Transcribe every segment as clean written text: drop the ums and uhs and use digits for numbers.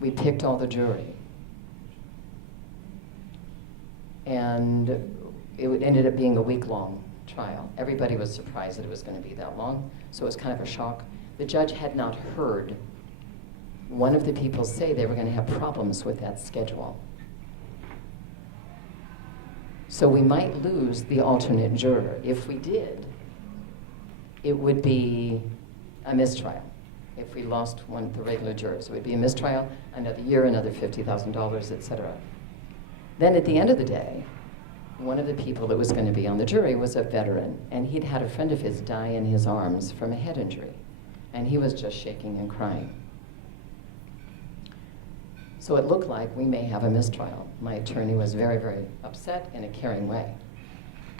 we picked all the jury. And it ended up being a week-long trial. Everybody was surprised that it was going to be that long, so it was kind of a shock. The judge had not heard one of the people say they were going to have problems with that schedule. So we might lose the alternate juror. If we did, it would be a mistrial. If we lost one of the regular jurors, it would be a mistrial, another year, another $50,000, etc. Then at the end of the day, one of the people that was going to be on the jury was a veteran, and he'd had a friend of his die in his arms from a head injury, and he was just shaking and crying. So it looked like we may have a mistrial. My attorney was very, very upset in a caring way.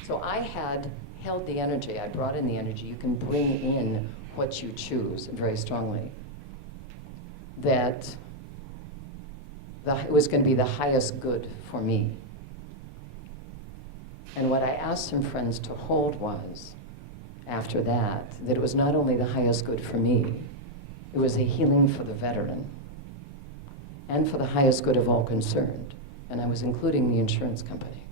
So I had held the energy. I brought in the energy. You can bring in what you choose very strongly. That it was going to be the highest good for me. And what I asked some friends to hold was, after that it was not only the highest good for me, it was a healing for the veteran and for the highest good of all concerned. And I was including the insurance company.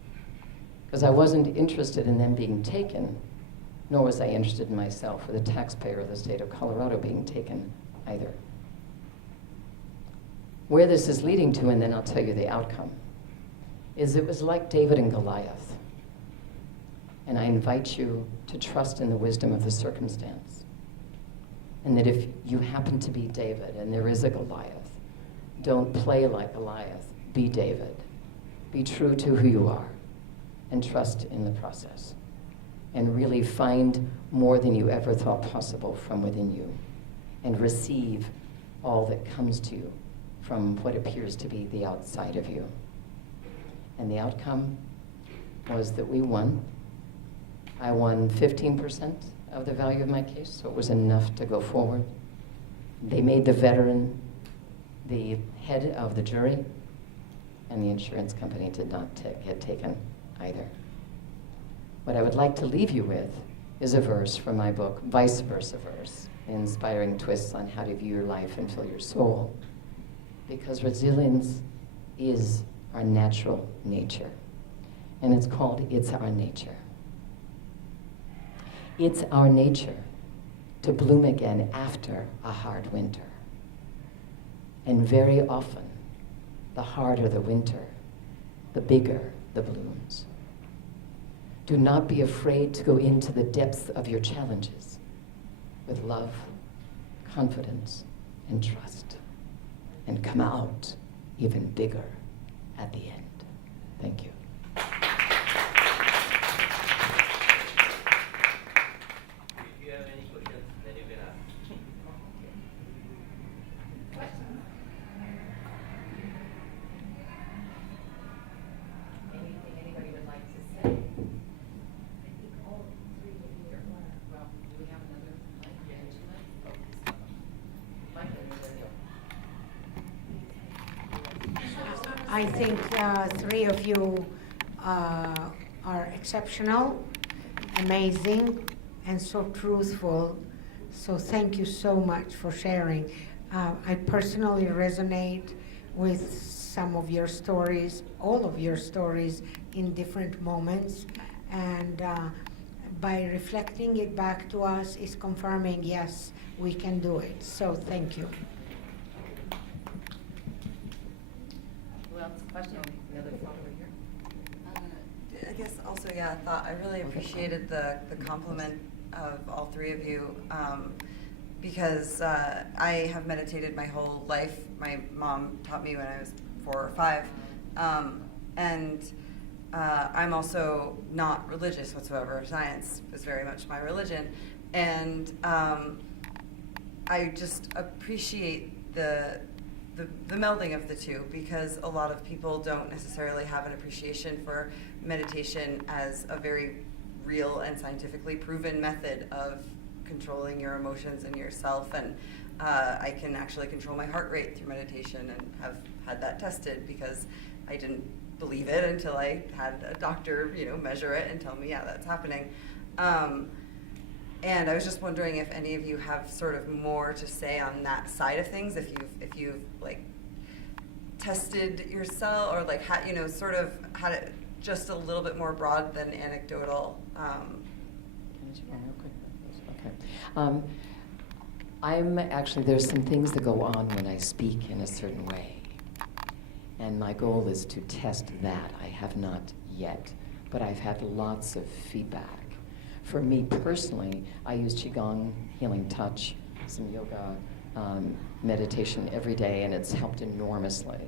Because I wasn't interested in them being taken, nor was I interested in myself or the taxpayer of the state of Colorado being taken either. Where this is leading to, and then I'll tell you the outcome, is it was like David and Goliath. And I invite you to trust in the wisdom of the circumstance. And that if you happen to be David and there is a Goliath, don't play like Goliath, be David. Be true to who you are and trust in the process. And really find more than you ever thought possible from within you and receive all that comes to you from what appears to be the outside of you. And the outcome was that we won. I won 15% of the value of my case, so it was enough to go forward. They made the veteran the head of the jury, and the insurance company did not get taken either. What I would like to leave you with is a verse from my book, Vice Versa Verse, Inspiring Twists on How to View Your Life and Fill Your Soul. Because resilience is our natural nature. And it's called It's Our Nature. It's our nature to bloom again after a hard winter. And very often, the harder the winter, the bigger the blooms. Do not be afraid to go into the depths of your challenges with love, confidence, and trust, and come out even bigger at the end. Thank you. If you have any questions, then you can ask. Anything anybody would like to say? I think all three of you are, Well, do we have another mic? Yeah, two mics? Oh, mic is there. I think three of you are exceptional, amazing, and so truthful. So thank you so much for sharing. I personally resonate with some of your stories, all of your stories in different moments. And by reflecting it back to us is confirming, yes, we can do it. So thank you. Who else? Question? Another thought over here? I guess also, yeah, I really appreciated the compliment of all three of you because I have meditated my whole life. My mom taught me when I was 4 or 5. And I'm also not religious whatsoever. Science is very much my religion. And I just appreciate the melding of the two, because a lot of people don't necessarily have an appreciation for meditation as a very real and scientifically proven method of controlling your emotions and yourself. And I can actually control my heart rate through meditation and have had that tested, because I didn't believe it until I had a doctor, measure it and tell me, yeah, that's happening. And I was just wondering if any of you have sort of more to say on that side of things, if you've like tested yourself, or like had, you know, sort of had it just a little bit more broad than anecdotal? Okay. I'm actually, there's some things that go on when I speak in a certain way. And my goal is to test that. I have not yet, but I've had lots of feedback. For me personally, I use Qigong, healing touch, some yoga, meditation every day, and it's helped enormously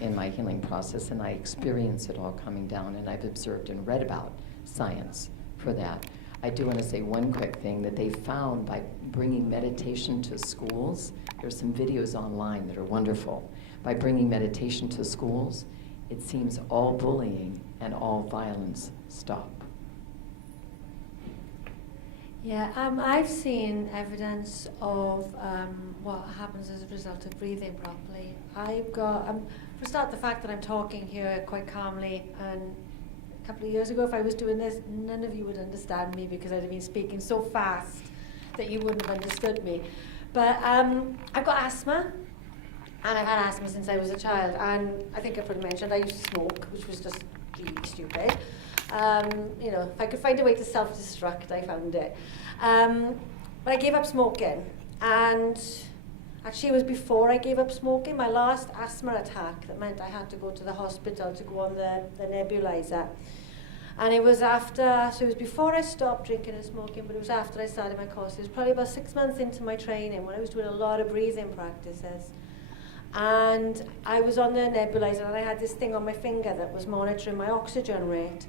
in my healing process, and I experience it all coming down, and I've observed and read about science for that. I do want to say one quick thing that they found by bringing meditation to schools. There's some videos online that are wonderful. By bringing meditation to schools, it seems all bullying and all violence stop. Yeah, I've seen evidence of what happens as a result of breathing properly. I've got, for a start, the fact that I'm talking here quite calmly, and a couple of years ago, if I was doing this, none of you would understand me because I'd have been speaking so fast that you wouldn't have understood me. But I've got asthma, and I've had asthma since I was a child, and I think I probably mentioned I used to smoke, which was just really stupid. You know, if I could find a way to self-destruct, I found it. But I gave up smoking, and actually it was before I gave up smoking, my last asthma attack that meant I had to go to the hospital to go on the nebulizer. And it was after, so it was before I stopped drinking and smoking, but it was after I started my course. It was probably about 6 months into my training when I was doing a lot of breathing practices. And I was on the nebulizer, and I had this thing on my finger that was monitoring my oxygen rate.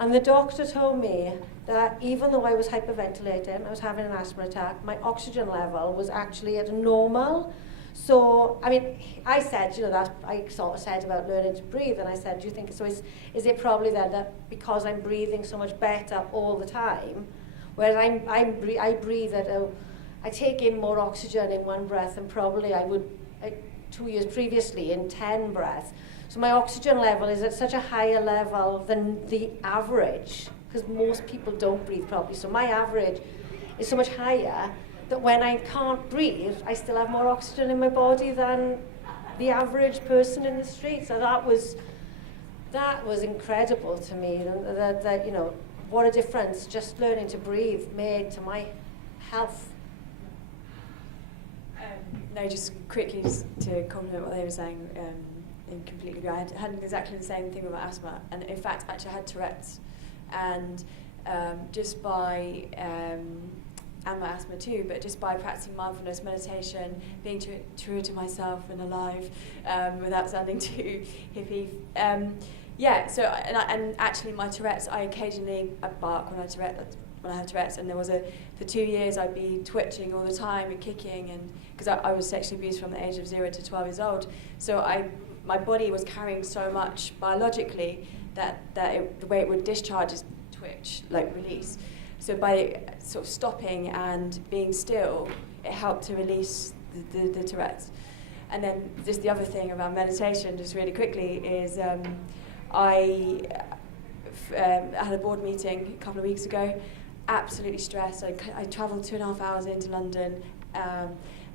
And the doctor told me that even though I was hyperventilating, I was having an asthma attack, my oxygen level was actually at a normal. So, I mean, I said, you know, that I sort of said about learning to breathe, and I said, do you think, so is it probably then that because I'm breathing so much better all the time, whereas I breathe at I take in more oxygen in one breath than probably I would 2 years previously in 10 breaths. So my oxygen level is at such a higher level than the average, because most people don't breathe properly. So my average is so much higher that when I can't breathe, I still have more oxygen in my body than the average person in the street. So that was incredible to me. That you know, what a difference just learning to breathe made to my health. No, just quickly just to complement what they were saying. And completely agree. I had exactly the same thing with my asthma, and in fact, actually, I had Tourette's, and just by and my asthma too, but just by practicing mindfulness meditation, being true to myself and alive, without sounding too hippie. Yeah. So and actually, my Tourette's, I occasionally bark when I have Tourette's, and there was for 2 years I'd be twitching all the time and kicking, and because I was sexually abused from the age of 0 to 12 years old, so my body was carrying so much biologically that the way it would discharge is twitch, like release. So by sort of stopping and being still, it helped to release the Tourette's. And then just the other thing around meditation, just really quickly, is I had a board meeting a couple of weeks ago, absolutely stressed. I travelled 2.5 hours into London,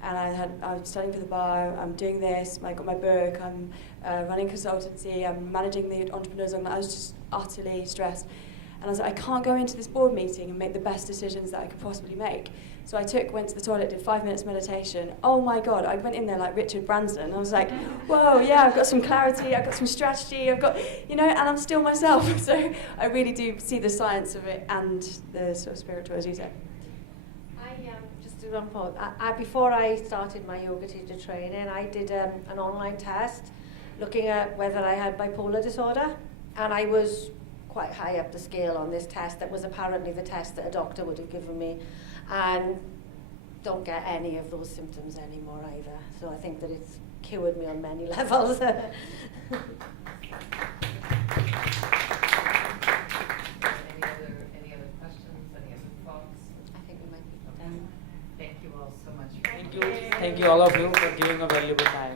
and I was studying for the bar, I'm doing this, I got my book, I'm running consultancy, I'm managing the entrepreneurs, and I was just utterly stressed. And I was like, I can't go into this board meeting and make the best decisions that I could possibly make. So I went to the toilet, did 5 minutes meditation. Oh my God, I went in there like Richard Branson. I was like, whoa, yeah, I've got some clarity, I've got some strategy, I've got, you know, and I'm still myself. So I really do see the science of it and the sort of spiritual, as you said. Just to one point, before I started my yoga teacher training, I did an online test looking at whether I had bipolar disorder, and I was quite high up the scale on this test that was apparently the test that a doctor would have given me, and don't get any of those symptoms anymore either. So I think that it's cured me on many levels. Any other questions? Any other thoughts? I think we might be done. Thank you all so much. Thank you all of you for giving a valuable time.